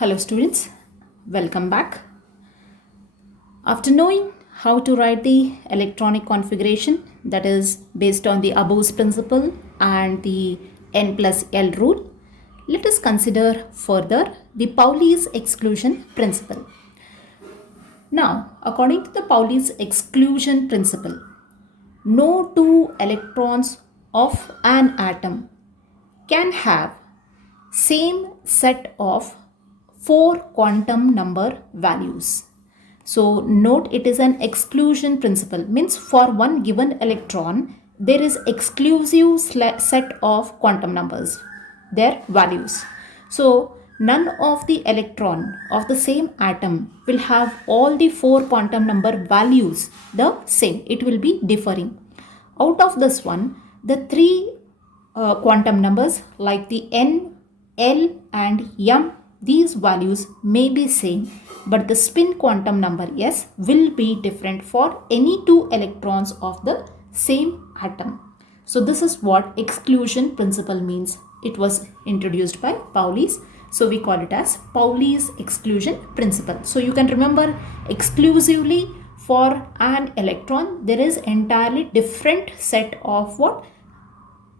Hello students, welcome back. After knowing how to write the electronic configuration, that is based on the Abbo's principle and the n plus L rule, let us consider further the Pauli's exclusion principle. Now, according to the Pauli's exclusion principle, no two electrons of an atom can have same set of 4 quantum number values. So note, it is an exclusion principle, means for one given electron there is exclusive set of quantum numbers, their values. So none of the electron of the same atom will have all the 4 quantum number values the same. It will be differing. Out of this one, the 3 quantum numbers like the n, L and m, these values may be same, but the spin quantum number S will be different for any 2 electrons of the same atom. So this is what exclusion principle means. It was introduced by Pauli's. So we call it as Pauli's exclusion principle. So you can remember, exclusively for an electron there is entirely different set of what?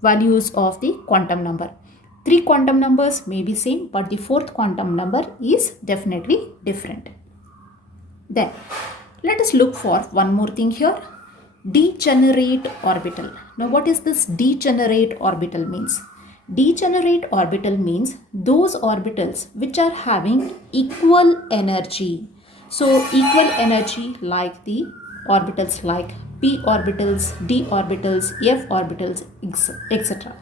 Values of the quantum number. 3 quantum numbers may be same, but the 4th quantum number is definitely different. Then let us look for one more thing here, degenerate orbital. Now what is this degenerate orbital means? Degenerate orbital means those orbitals which are having equal energy. So equal energy like the orbitals like p orbitals, d orbitals, f orbitals, etc.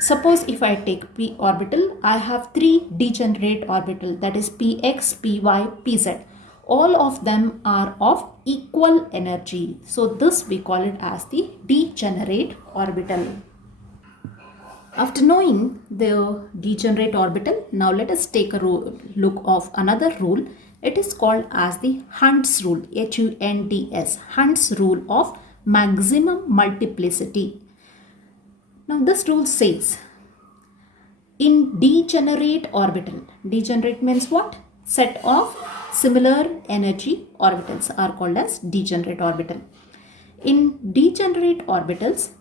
Suppose if I take p orbital, I have 3 degenerate orbital, that is px, py, pz. All of them are of equal energy. So this we call it as the degenerate orbital. After knowing the degenerate orbital, now let us take a look of another rule. It is called as the Hund's rule, H-U-N-D-S, Hund's rule of maximum multiplicity. Now this rule says, in degenerate orbital, degenerate means what? Set of similar energy orbitals are called as degenerate orbital. In degenerate orbitals,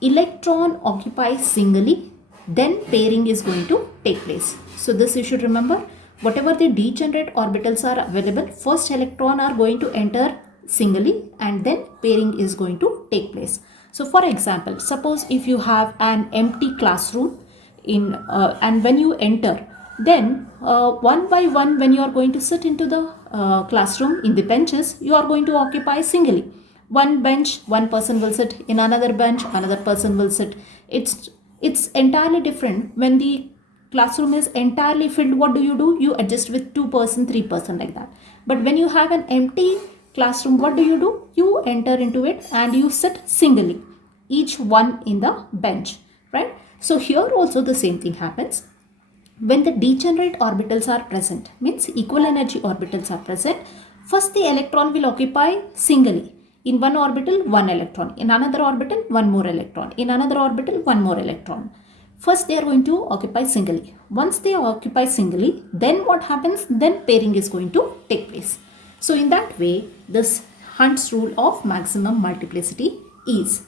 electron occupies singly, then pairing is going to take place. So this you should remember. Whatever the degenerate orbitals are available, first electron are going to enter singly and then pairing is going to take place. So for example, suppose if you have an empty classroom and when you enter, then one by one when you are going to sit into the classroom in the benches, you are going to occupy singly. One bench, one person will sit, in another bench another person will sit. It's entirely different when the classroom is entirely filled. What do? You adjust with 2%, 3% like that. But when you have an empty classroom, what do? You enter into it and you sit singly, each one in the bench, right? So here also the same thing happens. When the degenerate orbitals are present, means equal energy orbitals are present, first the electron will occupy singly. In one orbital, one electron. In another orbital, one more electron. In another orbital, one more electron. First they are going to occupy singly. Once they occupy singly, then what happens? Then pairing is going to take place. So in that way, this Hund's rule of maximum multiplicity is.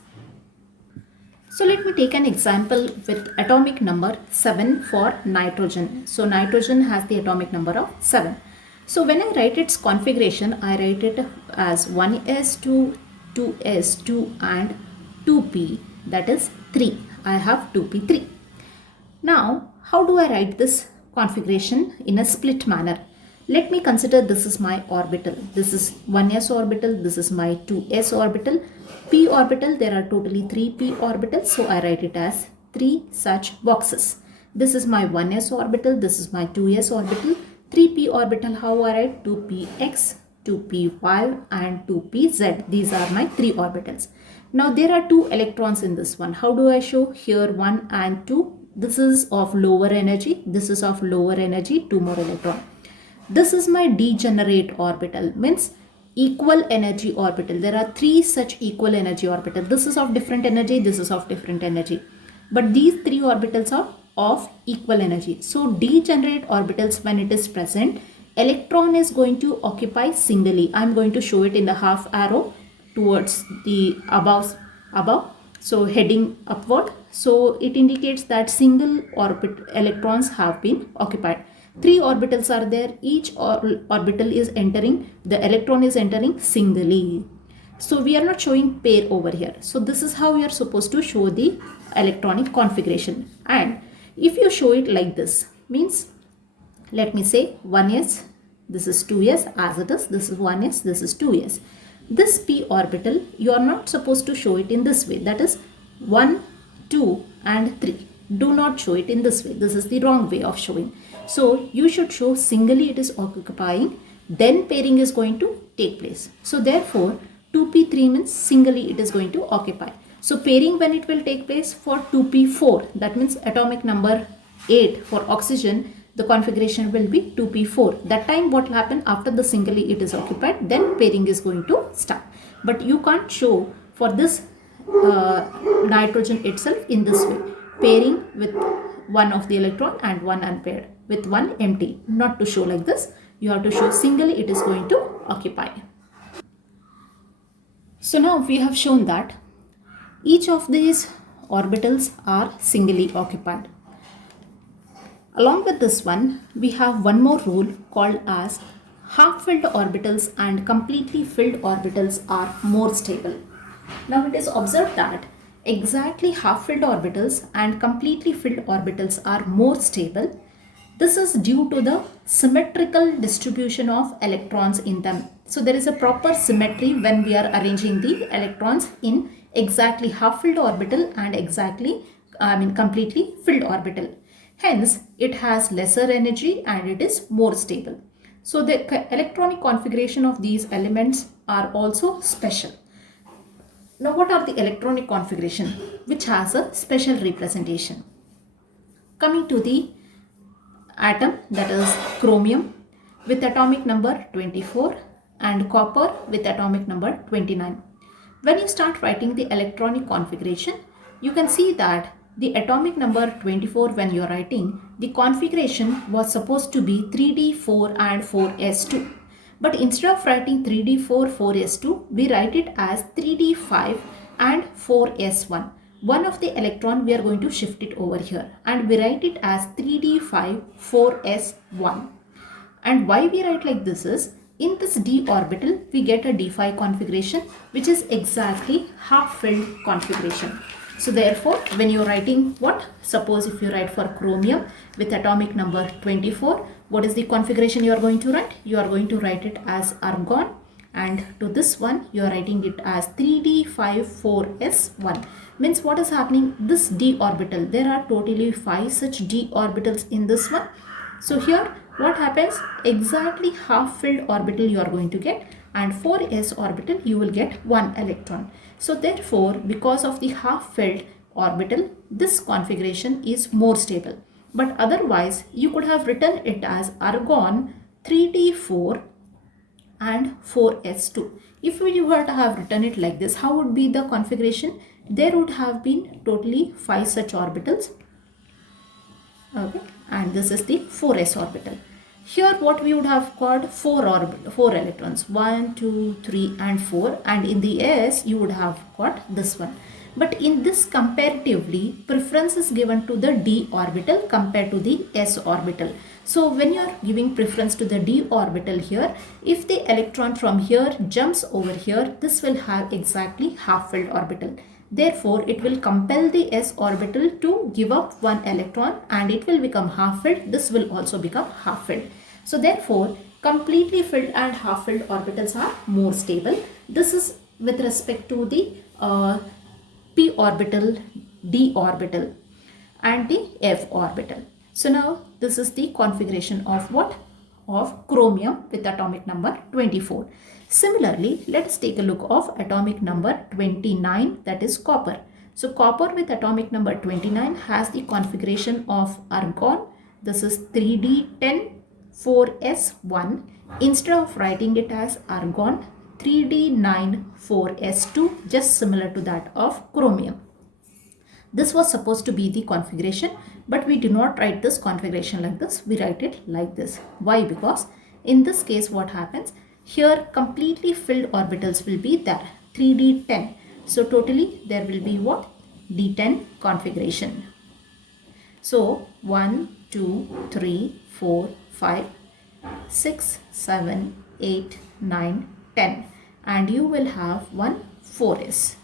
So let me take an example with atomic number 7 for nitrogen. So nitrogen has the atomic number of 7. So when I write its configuration, I write it as 1s2, 2s2 and 2p, that is 3. I have 2p3. Now, how do I write this configuration in a split manner? Let me consider this is my orbital. This is 1s orbital, this is my 2s orbital. P orbital, there are totally 3 p orbitals, so I write it as 3 such boxes. This is my 1s orbital, this is my 2s orbital. 3p orbital, how I write? 2px, 2py and 2pz. These are my 3 orbitals. Now there are 2 electrons in this one. How do I show? Here 1 and 2. This is of lower energy, this is of lower energy, 2 more electron. This is my degenerate orbital, means equal energy orbital. There are 3 such equal energy orbital. This is of different energy, this is of different energy. But these 3 orbitals are of equal energy. So degenerate orbitals, when it is present, electron is going to occupy singly. I'm going to show it in the half arrow towards the above. So heading upward. So it indicates that single orbit electrons have been occupied. Three orbitals are there. Each orbital is entering, the electron is entering singly. So we are not showing pair over here. So this is how you are supposed to show the electronic configuration. And if you show it like this, means let me say 1s, this is 2s as it is, this is 1s, this is 2s. This p orbital, you are not supposed to show it in this way, that is 1, 2 and 3. Do not show it in this way. This is the wrong way of showing. So you should show singly it is occupying, then pairing is going to take place. So therefore 2p3 means singly it is going to occupy. So pairing, when it will take place for 2p4, that means atomic number 8 for oxygen, the configuration will be 2p4. That time what will happen, after the singly it is occupied, then pairing is going to start. But you can't show for this nitrogen itself in this way, pairing with one of the electron and one unpaired with one empty. Not to show like this, you have to show singly it is going to occupy. So now we have shown that each of these orbitals are singly occupied. Along with this one, we have one more rule called as half-filled orbitals and completely filled orbitals are more stable. Now it is observed that exactly half-filled orbitals and completely filled orbitals are more stable. This is due to the symmetrical distribution of electrons in them. So there is a proper symmetry when we are arranging the electrons in exactly half-filled orbital and completely filled orbital. Hence, it has lesser energy and it is more stable. So the electronic configuration of these elements are also special. Now what are the electronic configuration which has a special representation? Coming to the atom, that is chromium with atomic number 24 and copper with atomic number 29. When you start writing the electronic configuration, you can see that the atomic number 24, when you are writing, the configuration was supposed to be 3d4 and 4s2. But instead of writing 3d4, 4s2, we write it as 3d5 and 4s1. One of the electron we are going to shift it over here and we write it as 3d5, 4s1. And why we write like this is, in this d orbital we get a d5 configuration which is exactly half-filled configuration. So therefore when you are writing what, suppose if you write for chromium with atomic number 24, what is the configuration you are going to write? You are going to write it as argon, and to this one you are writing it as 3d54s1. Means what is happening, this d orbital, there are totally 5 such d orbitals in this one. So here what happens, exactly half-filled orbital you are going to get, and 4s orbital you will get one electron. So therefore because of the half-filled orbital, this configuration is more stable. But otherwise you could have written it as argon 3d4 and 4s2. If you were to have written it like this, how would be the configuration? There would have been totally 5 such orbitals. Okay, and this is the 4s orbital. Here what we would have got 4 electrons, 1, 2, 3 and 4, and in the s you would have got this one. But in this comparatively, preference is given to the d orbital compared to the s orbital. So when you are giving preference to the d orbital here, if the electron from here jumps over here, this will have exactly half-filled orbital. Therefore, it will compel the s orbital to give up one electron and it will become half-filled. This will also become half-filled. So therefore, completely filled and half-filled orbitals are more stable. This is with respect to the p orbital, d orbital and the f orbital. So now this is the configuration of what? Of chromium with atomic number 24. Similarly, let us take a look of atomic number 29, that is copper. So copper with atomic number 29 has the configuration of argon. This is 3d10 4s1. Instead of writing it as argon 3d9 4s2, just similar to that of chromium. This was supposed to be the configuration, but we do not write this configuration like this. We write it like this. Why? Because in this case, what happens? Here, completely filled orbitals will be there, 3d10. So totally there will be what? D10 configuration. So 1, 2, 3, 4, 5, 6, 7, 8, 9, 10. And you will have one 4s,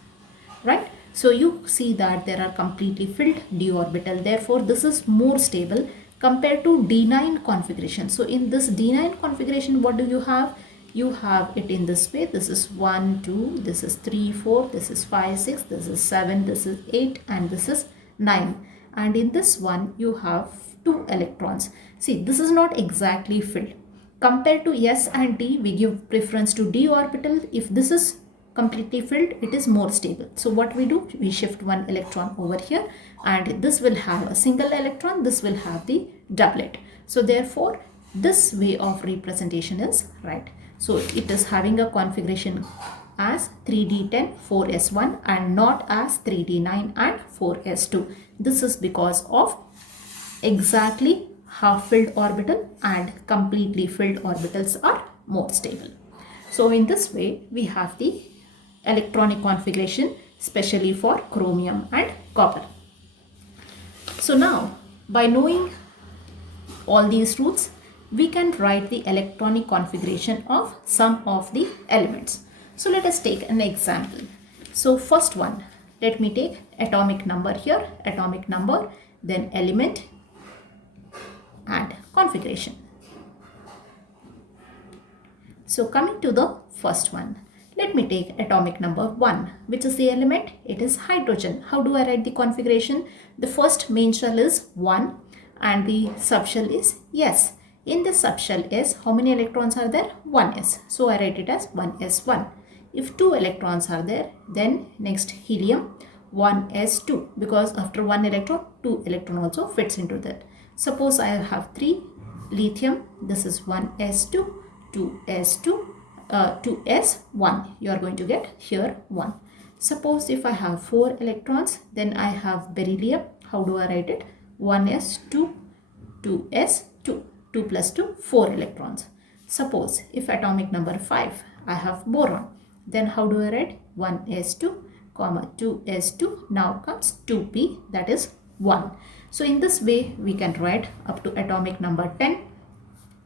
right? So you see that there are completely filled d orbital. Therefore, this is more stable compared to d9 configuration. So in this d9 configuration, what do you have? You have it in this way. This is 1, 2, this is 3, 4, this is 5, 6, this is 7, this is 8, and this is 9. And in this one, you have 2 electrons. See, this is not exactly filled. Compared to S and D, we give preference to d orbital. If this is completely filled, it is more stable. So what we do, we shift one electron over here, and this will have a single electron, this will have the doublet. So therefore, this way of representation is right. So it is having a configuration as 3d10 4s1 and not as 3d9 and 4s2. This is because of exactly half filled orbital and completely filled orbitals are more stable. So in this way, we have the electronic configuration, especially for chromium and copper. So now, by knowing all these rules, we can write the electronic configuration of some of the elements. So let us take an example. So first one, let me take atomic number here, atomic number, then element and configuration. So coming to the first one, let me take atomic number 1. Which is the element? It is hydrogen. How do I write the configuration? The first main shell is 1 and the subshell is S. In this subshell S, how many electrons are there? 1s. So I write it as 1s1. If 2 electrons are there, then next helium 1s2, because after 1 electron, 2 electron also fits into that. Suppose I have 3 lithium. This is 1s2, 2s2. 2s1, you are going to get here 1. Suppose if I have 4 electrons, then I have beryllium. How do I write it? 1s2, 2s2, 2 plus 2, 4 electrons. Suppose if atomic number 5, I have boron, then how do I write? 1s2, 2s2, now comes 2p, that is 1. So in this way, we can write up to atomic number 10,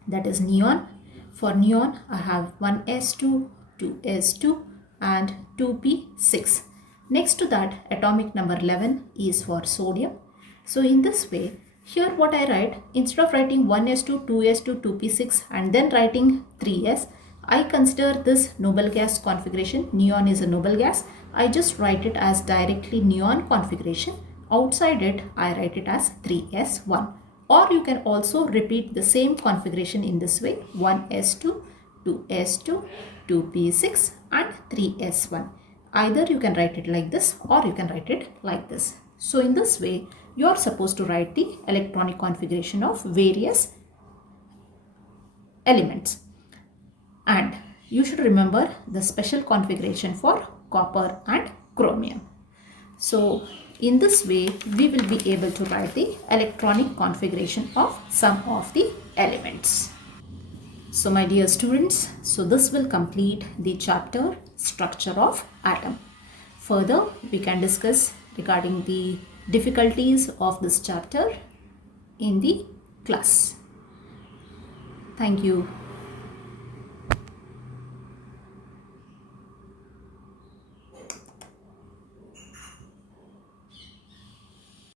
that is neon. For neon, I have 1s2, 2s2 and 2p6. Next to that, atomic number 11 is for sodium. So in this way, here what I write, instead of writing 1s2, 2s2, 2p6 and then writing 3s, I consider this noble gas configuration. Neon is a noble gas. I just write it as directly neon configuration. Outside it, I write it as 3s1. Or you can also repeat the same configuration in this way, 1s2, 2s2, 2p6 and 3s1. Either you can write it like this or you can write it like this. So in this way, you are supposed to write the electronic configuration of various elements. And you should remember the special configuration for copper and chromium. So in this way, we will be able to write the electronic configuration of some of the elements. So my dear students, so this will complete the chapter structure of atom. Further, we can discuss regarding the difficulties of this chapter in the class. Thank you.